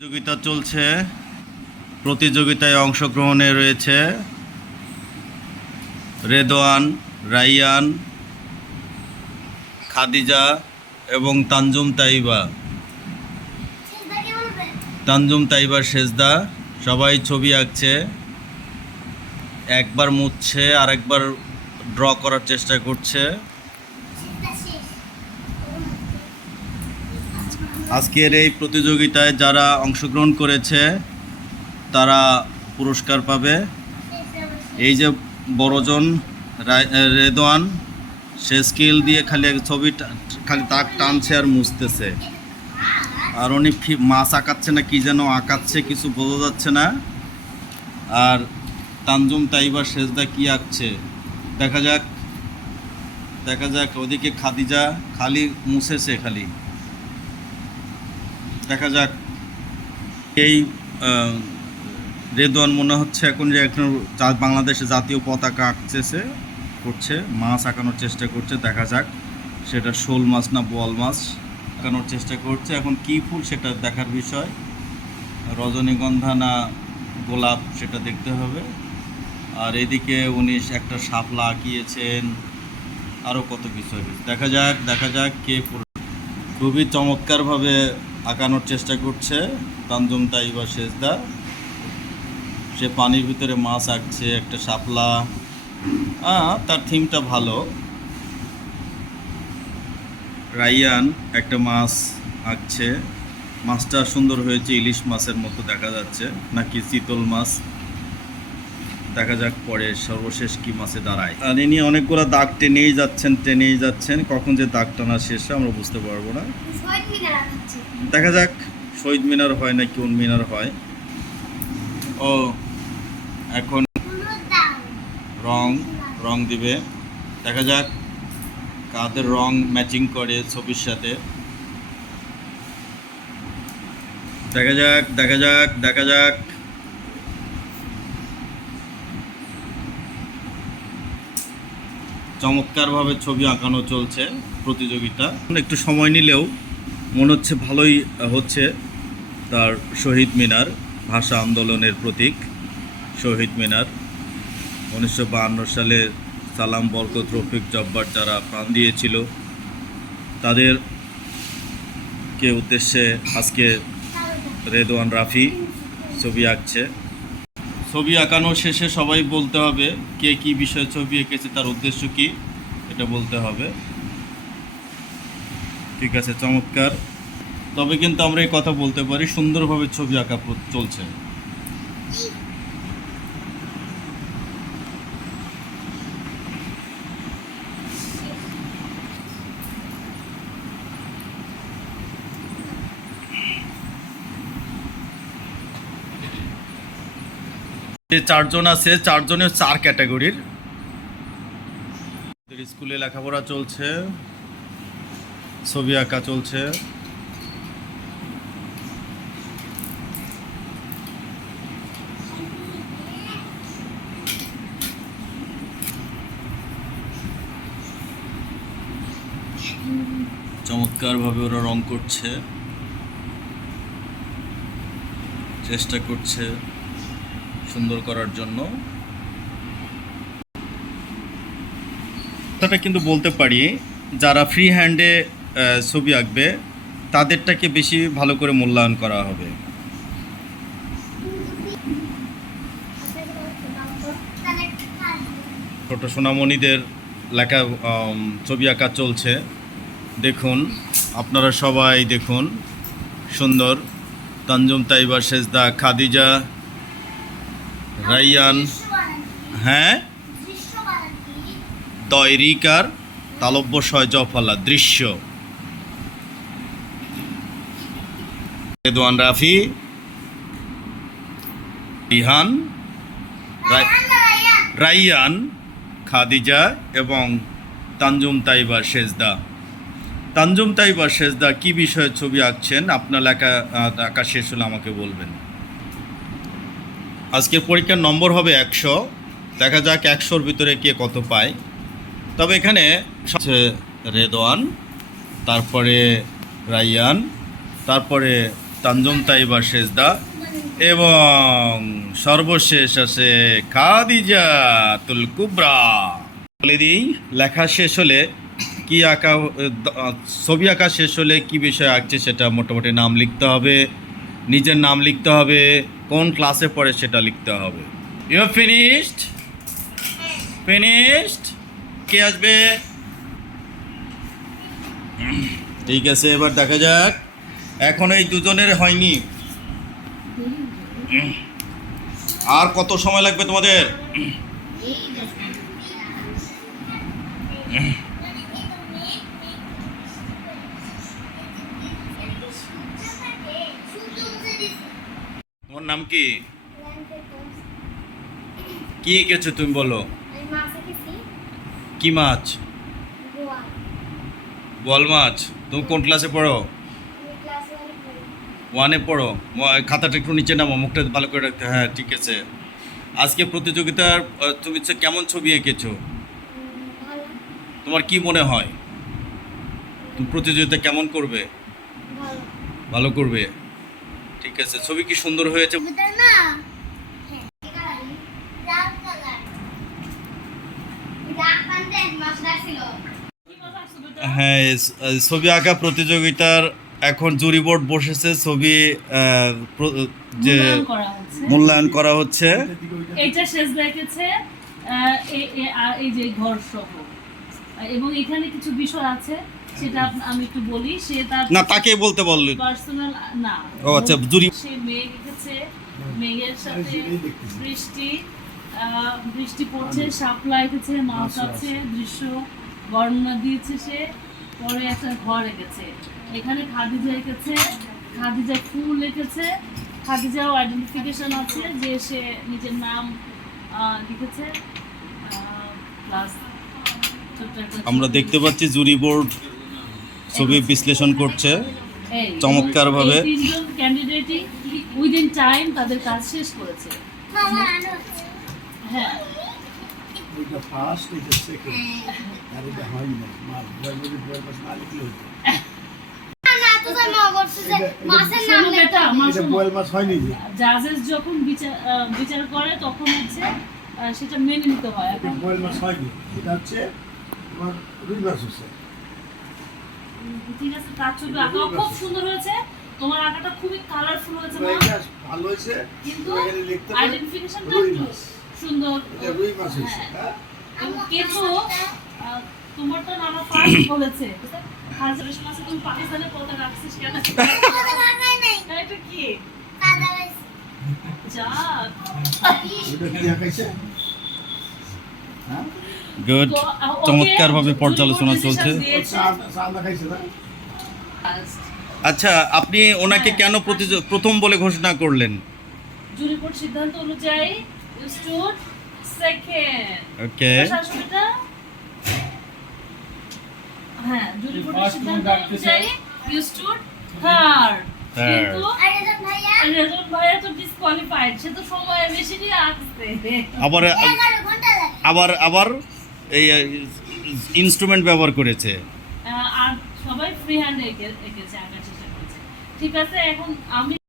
প্রতিযোগিতা চলছে। প্রতিযোগিতায় অংশগ্রহণে রয়েছে রেদওয়ান, রাইয়ান, খাদিজা এবং তানজুম তাইবা। তানজুম তাইবার সেজদা। সবাই ছবি আঁকছে, একবার মুছছে আর একবার ড্র করার চেষ্টা করছে। আজকের এই প্রতিযোগিতায় যারা অংশগ্রহণ করেছে তারা পুরস্কার পাবে। এই যে বড়জন রেদওয়ান, সে স্কেল দিয়ে খালি ছবি খালি তাক টানছে আর মুছতেছে, আর উনি মাছ আঁকাচ্ছে না কি যেন আঁকাচ্ছে, কিছু বোঝা যাচ্ছে না। আর তানজুম তাইবা সেজদা কি আঁকছে দেখা যাক, দেখা যাক। ওদিকে খাদিজা খালি মুছেছে, খালি দেখা যাক। এই রেদওয়ান মনে হচ্ছে এখন যে এখন বাংলাদেশে জাতীয় পতাকা আঁকতেছে, করছে, মাছ আঁকানোর চেষ্টা করছে। দেখা যাক সেটা শোল মাছ না বোয়াল মাছ আঁকানোর চেষ্টা করছে। এখন কি ফুল সেটা দেখার বিষয়, রজনীগন্ধা না গোলাপ সেটা দেখতে হবে। আর এদিকে উনি একটা শাপলা আঁকিয়েছেন, আরও কত কিছু দেখা যাক, দেখা যাক কে। খুবই চমৎকারভাবে আঁকানোর চেষ্টা করছে তানজুম তাইবা সেজদা। সে পানির ভিতরে মাছ আঁকছে, একটা শাপলা। তার থিমটা ভালো। রাইয়ান একটা মাছ আঁকছে, মাছটা সুন্দর হয়েছে, ইলিশ মাছের মতো দেখা যাচ্ছে নাকি চিতল মাছ, দেখা যাক পরে সর্বশেষ কি মাছে দাঁড়ায়। আর ইনি অনেকগুলো দাগ টেনেই যাচ্ছেন, কখন যে দাগ টানা শেষ আমরা বুঝতে পারবো না। দেখা যাক শহীদ মিনার হয় না কোন মিনার হয়। ও এখন রং দিবে, দেখা যাক কাদের রং ম্যাচিং করে ছবির সাথে। দেখা যাক, দেখা যাক, দেখা যাক। চমৎকারভাবে ছবি আঁকানো চলছে প্রতিযোগিতা। একটু সময় নিলেও মনে হচ্ছে ভালোই হচ্ছে। তার শহীদ মিনার, ভাষা আন্দোলনের প্রতীক শহীদ মিনার। 1952 সালে সালাম, বরকত, রফিক, জব্বার যারা প্রাণ দিয়েছিল তাদেরকে উদ্দেশ্যে আজকে রেদওয়ান রাফি ছবি আঁকছে। ছবি আঁকানো শেষে সবাই বলতে হবে কে কী বিষয়ে ছবি এঁকেছে, তার উদ্দেশ্য কী এটা বলতে হবে। ঠিক আছে, চমৎকার। তবে কিন্তু আমরা এই কথা বলতে পারি সুন্দরভাবে ছবি আঁকা চলছে। যে চারজন আছে, চারজনের 4 ক্যাটাগরির। স্কুলে লেখাপড়া চলছে, ছবি আঁকা চলছে। চমৎকারভাবে ওরা রং করছে, চেষ্টা করছে সুন্দর করার জন্য। কথাটা কিন্তু বলতে পারি যারা ফ্রি হ্যান্ডে ছবি আঁকবে তাদেরটাকে বেশি ভালো করে মূল্যায়ন করা হবে। ছোট সোনামণিদের লেখা ছবি আঁকা চলছে। দেখুন, আপনারা সবাই দেখুন, সুন্দর। তানজুম তাইবা সেজদা, খাদিজা, রাইয়ান, হ্যাঁ, তয়রিকার তালব্য শয় জফালা দৃশ্য। রেদওয়ান রাফি, রিহান, রাইয়ান, খাদিজা এবং তানজুম তাইবা সেজদা। তানজুম তাইবা সেজদা কি বিষয়ে ছবি আঁকছেন, আপনার আঁকা শেষ হলে আমাকে বলবেন। আজকের পরীক্ষার নম্বর হবে 100। দেখা যাক 100-র ভিতরে কে কত পায়। তবে এখানে রেদওয়ান, তারপরে রাইয়ান, তারপরে তানজুম তাইবা সেজদা এবং সর্বশেষ আছে খাদিজাতুল কুবরা। বলে দিই, লেখা শেষ হলে কি আঁকা, ছবি আঁকা শেষ হলে কি বিষয় আঁকছে সেটা মোটামুটি নাম লিখতে হবে, নিজের নাম লিখতে হবে, কোন ক্লাসে পড়ে সেটা লিখতে হবে। You finished? ফিনিশড? কে আসবে? ঠিক আছে, এবার দেখা যাক। এখন এই দুজনের হয়নি, আর কত সময় লাগবে তোমাদের? তোমার নাম কি? কি এঁকেছো তুমি বলো? কি মাছ? বল মাছ। তুমি কোন ক্লাসে পড়ো? 1-এ পড়ো। খাতাটা একটু নিচে নামো, মুখটা ভালো করে রাখতে। হ্যাঁ, ঠিক আছে। আজকে প্রতিযোগিতার তুমি কেমন ছবি এঁকেছো? তোমার কি মনে হয় তুমি প্রতিযোগিতা কেমন করবে? ভালো করবে, ঠিক আছে। ছবি কি সুন্দর হয়েছে? হ্যাঁ, ছবি আঁকা প্রতিযোগিতার এখন জুরি বোর্ড বসেছে, ছবি যে মূল্যায়ন করা হচ্ছে। এইটা শেষ দেখেছে এই যে ঘর সহ, এবং এখানে কিছু বিষয় আছে সেটা আমি একটু বলি। সে তার না, তাকে বলতে বললো পার্সোনাল না। ও আচ্ছা, জুরি। সে মেঘ এঁকেছে, মেঘের সাথে বৃষ্টি, বৃষ্টি পড়ছে, শাপলা এঁকেছে, মাছ আছে, দৃশ্য বর্ণনা দিয়েছে সে। পরে একটা ঘর এঁকেছে, এখানে খাদিজা এঁকেছে, খাদিজা ফুল এঁকেছে, খাদিজাও আইডেন্টিফিকেশন আছে যে সে নিজের নাম লিখেছে। প্লাস আমরা দেখতে পাচ্ছি জুরি বোর্ড ছবি বিশ্লেষণ করছে চমৎকারভাবে। তিনজন ক্যান্ডিডেটই উইদিন টাইম তাদের কাজ শেষ করেছে। হ্যাঁ, এটা ফার্স্ট, এটা সেকেন্ড, আর এটা হয় না। বল মাছ না লিখলে হতো। এটা বল মাছ হয়নি যে। জাজেস যখন বিচার করে তখন হচ্ছে সেটা মেনে নিতে হয়। এটা বল মাছ হয়নি, এটা হচ্ছে তোমার রুই মাছ হচ্ছে। ঠিক আছে, তার ছবি আঁকাও খুব সুন্দর হয়েছে, তোমার আঁকাটা খুবই কালারফুল হয়েছে মা, এটা ভালো হয়েছে, কিন্তু এখানে লিখতে হবে আইডেন্টিফিকেশনটা রুই একটু মাছ। সুন্দর। এটা রুই মাছ হয়েছে। হ্যাঁ, কিন্তু তোমারটা নানা ফার্স্ট বলেছে। হাজারের মাসে তুমি পাকিস্তানের পতাকা রাখছিস কেন? এটা কি? যা এটা কি আঁকাইছে? হ্যাঁ, গুড, চমৎকারভাবে পর্যালোচনা চলছে। সাদা খাইছে না? আচ্ছা, আপনি ওনাকে কেন প্রথম বলে ঘোষণা করলেন? জুরি বোর্ড সিদ্ধান্ত অনুযায়ী ইউ স্টুড সেকেন্ড। ওকে, শাশুড়িটা হ্যাঁ, জুরি বোর্ডের সিদ্ধান্ত অনুযায়ী ইউ স্টুড থার্ড। কিন্তু রেজন ভাইয়া তো ডিসকোয়ালিফাইড, সে তো সময় বেশি দিয়ে আসছে। আবার এই ইনস্ট্রুমেন্ট ব্যবহার করেছে। আর সবাই ফ্রি হ্যান্ড এঁকেছে, আঁকার চেষ্টা করেছে। ঠিক আছে, এখন আমি